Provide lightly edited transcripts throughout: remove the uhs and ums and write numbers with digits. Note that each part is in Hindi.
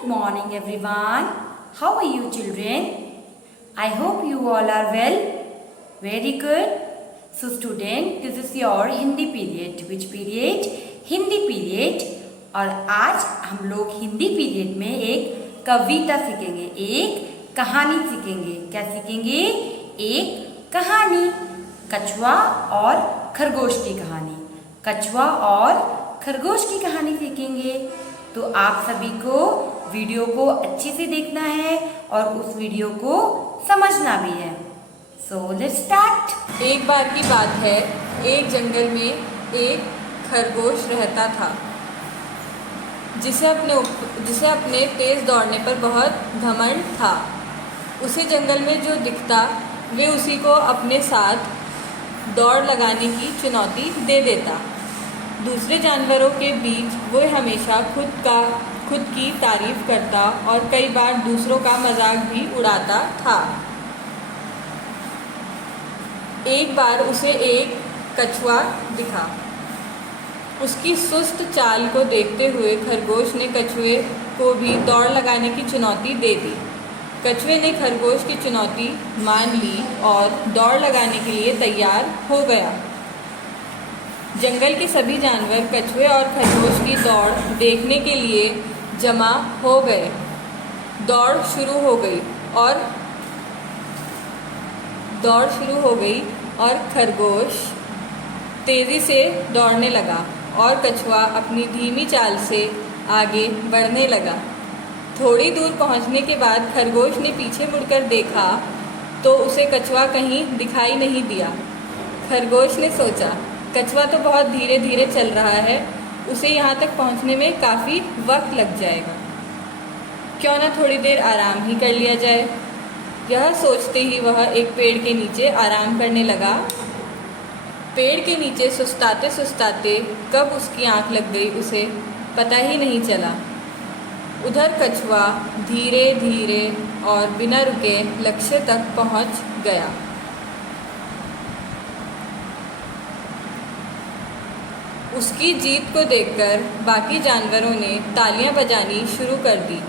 Good morning everyone. How are you children? I hope you all are well. Very good. So student, this is your Hindi period. Which period? Hindi period. और आज हम लोग हिंदी पीरियड में एक कविता सीखेंगे, एक कहानी सीखेंगे. क्या सीखेंगे? एक कहानी. कछुआ और खरगोश की कहानी. कछुआ और खरगोश की कहानी सीखेंगे. तो आप सभी को वीडियो को अच्छे से देखना है और उस वीडियो को समझना भी है. So let's start. एक बार की बात है, एक जंगल में एक खरगोश रहता था जिसे अपने तेज दौड़ने पर बहुत घमंड था. उसे जंगल में जो दिखता वे उसी को अपने साथ दौड़ लगाने की चुनौती दे देता. दूसरे जानवरों के बीच वो हमेशा खुद की तारीफ करता और कई बार दूसरों का मजाक भी उड़ाता था. एक बार उसे एक कछुआ दिखा. उसकी सुस्त चाल को देखते हुए खरगोश ने कछुए को भी दौड़ लगाने की चुनौती दे दी. कछुए ने खरगोश की चुनौती मान ली और दौड़ लगाने के लिए तैयार हो गया. जंगल के सभी जानवर कछुए और खरगोश की दौड़ देखने के लिए जमा हो गए. दौड़ शुरू हो गई और खरगोश तेज़ी से दौड़ने लगा और कछुआ अपनी धीमी चाल से आगे बढ़ने लगा. थोड़ी दूर पहुंचने के बाद खरगोश ने पीछे मुड़कर देखा तो उसे कछुआ कहीं दिखाई नहीं दिया. खरगोश ने सोचा, कछुआ तो बहुत धीरे धीरे चल रहा है, उसे यहाँ तक पहुँचने में काफ़ी वक्त लग जाएगा. क्यों ना थोड़ी देर आराम ही कर लिया जाए. यह सोचते ही वह एक पेड़ के नीचे आराम करने लगा. पेड़ के नीचे सुस्ताते सुस्ताते कब उसकी आँख लग गई उसे पता ही नहीं चला. उधर कछुआ धीरे धीरे और बिना रुके लक्ष्य तक पहुँच गया. उसकी जीत को देखकर बाकी जानवरों ने तालियां बजानी शुरू कर दी.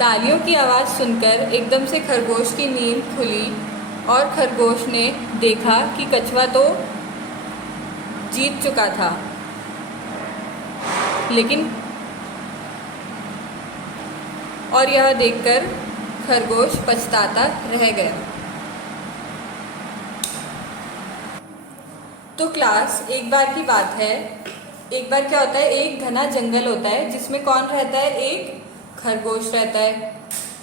तालियों की आवाज़ सुनकर एकदम से खरगोश की नींद खुली और खरगोश ने देखा कि कछुआ तो जीत चुका था, लेकिन और यह देखकर खरगोश पछताता रह गया. तो क्लास, एक बार की बात है. एक बार क्या होता है, एक घना जंगल होता है जिसमें कौन रहता है? एक खरगोश रहता है.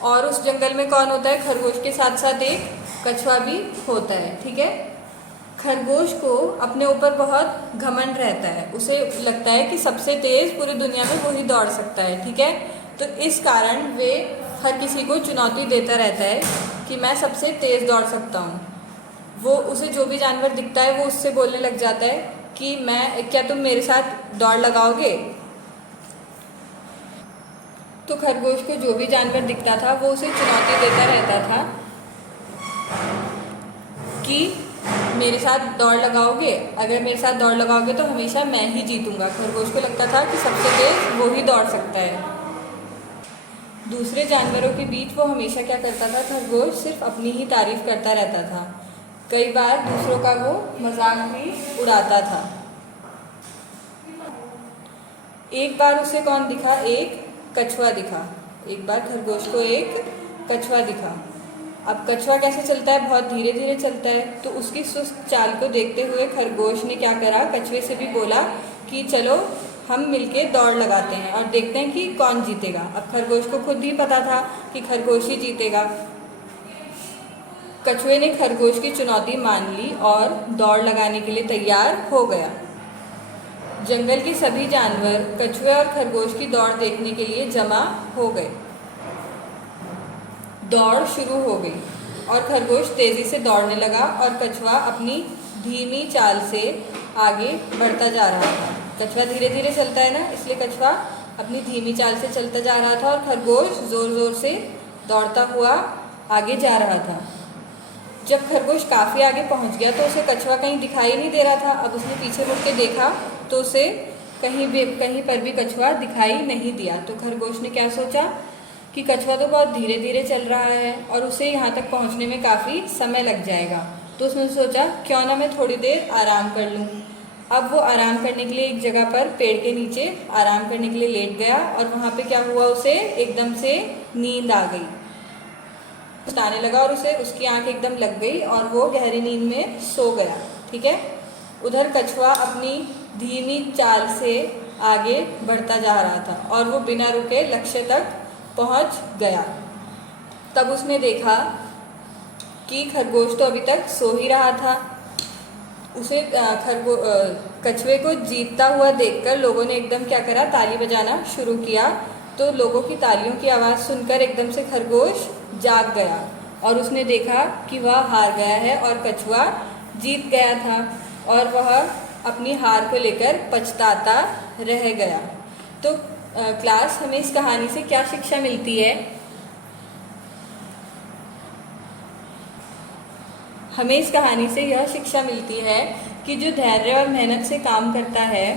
और उस जंगल में कौन होता है? खरगोश के साथ साथ एक कछुआ भी होता है. ठीक है. खरगोश को अपने ऊपर बहुत घमंड रहता है. उसे लगता है कि सबसे तेज़ पूरी दुनिया में वो ही दौड़ सकता है. ठीक है. तो इस कारण वे हर किसी को चुनौती देता रहता है कि मैं सबसे तेज़ दौड़ सकता हूँ. वो उसे जो भी जानवर दिखता है वो उससे बोलने लग जाता है कि क्या तुम मेरे साथ दौड़ लगाओगे? तो खरगोश को जो भी जानवर दिखता था वो उसे चुनौती देता रहता था कि मेरे साथ दौड़ लगाओगे, अगर मेरे साथ दौड़ लगाओगे तो हमेशा मैं ही जीतूंगा. खरगोश को लगता था कि सबसे तेज वो ही दौड़ सकता है. दूसरे जानवरों के बीच वो हमेशा क्या करता था? खरगोश सिर्फ अपनी ही तारीफ करता रहता था. कई बार दूसरों का वो मजाक भी उड़ाता था. एक बार उसे कौन दिखा? एक कछुआ दिखा. एक बार खरगोश को एक कछुआ दिखा. अब कछुआ कैसे चलता है? बहुत धीरे धीरे चलता है. तो उसकी सुस्त चाल को देखते हुए खरगोश ने क्या करा? कछुए से भी बोला कि चलो हम मिलके दौड़ लगाते हैं और देखते हैं कि कौन जीतेगा. अब खरगोश को खुद ही पता था कि खरगोश ही जीतेगा. कछुए ने खरगोश की चुनौती मान ली और दौड़ लगाने के लिए तैयार हो गया. जंगल के सभी जानवर कछुए और खरगोश की दौड़ देखने के लिए जमा हो गए. दौड़ शुरू हो गई और खरगोश तेज़ी से दौड़ने लगा और कछुआ अपनी धीमी चाल से आगे बढ़ता जा रहा था. कछुआ धीरे धीरे चलता है ना, इसलिए कछुआ अपनी धीमी चाल से चलता जा रहा था और खरगोश ज़ोर ज़ोर से दौड़ता हुआ आगे जा रहा था. जब खरगोश काफ़ी आगे पहुंच गया तो उसे कछुआ कहीं दिखाई नहीं दे रहा था. अब उसने पीछे मुड़ के देखा तो उसे कहीं पर भी कछुआ दिखाई नहीं दिया। तो खरगोश ने क्या सोचा कि कछुआ तो बहुत धीरे धीरे चल रहा है और उसे यहाँ तक पहुँचने में काफ़ी समय लग जाएगा। तो उसने सोचा क्यों ना मैं थोड़ी देर आराम कर लूँ। अब वो आराम करने के लिए एक जगह पर पेड़ के नीचे आराम करने के लिए लेट गया और वहाँ पे क्या हुआ, उसे एकदम से नींद आ गई, सुस्ताने लगा और उसे उसकी आंख एकदम लग गई और वो गहरी नींद में सो गया। ठीक है। उधर कछुआ अपनी धीमी चाल से आगे बढ़ता जा रहा था और वो बिना रुके लक्ष्य तक पहुंच गया। तब उसने देखा कि खरगोश तो अभी तक सो ही रहा था। उसे कछुए को जीतता हुआ देखकर लोगों ने एकदम क्या करा, ताली बजाना शुरू किया। तो लोगों की तालियों की आवाज़ सुनकर एकदम से खरगोश जाग गया और उसने देखा कि वह हार गया है और कछुआ जीत गया था और वह अपनी हार को लेकर पछताता रह गया। तो क्लास, हमें इस कहानी से क्या शिक्षा मिलती है? हमें इस कहानी से यह शिक्षा मिलती है कि जो धैर्य और मेहनत से काम करता है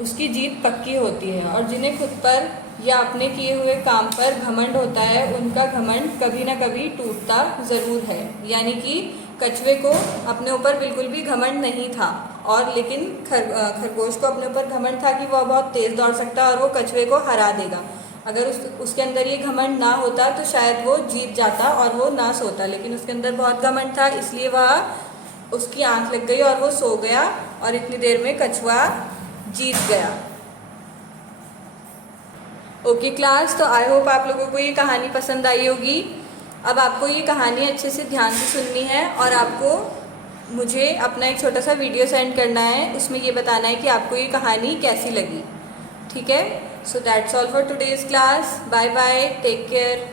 उसकी जीत पक्की होती है और जिन्हें खुद पर या अपने किए हुए काम पर घमंड होता है उनका घमंड कभी ना कभी टूटता ज़रूर है। यानी कि कछुए को अपने ऊपर बिल्कुल भी घमंड नहीं था और लेकिन खरगोश को अपने ऊपर घमंड था कि वह बहुत तेज़ दौड़ सकता है और वो कछुए को हरा देगा। अगर उसके अंदर ये घमंड ना होता तो शायद वो जीत जाता और वो ना सोता, लेकिन उसके अंदर बहुत घमंड था इसलिए वह उसकी आंख लग गई और वो सो गया और इतनी देर में कछुआ जीत गया। ओके क्लास, तो आई होप आप लोगों को ये कहानी पसंद आई होगी। अब आपको ये कहानी अच्छे से ध्यान से सुननी है और आपको मुझे अपना एक छोटा सा वीडियो सेंड करना है, उसमें ये बताना है कि आपको ये कहानी कैसी लगी। ठीक है। So that's all for today's class. Bye bye, take care.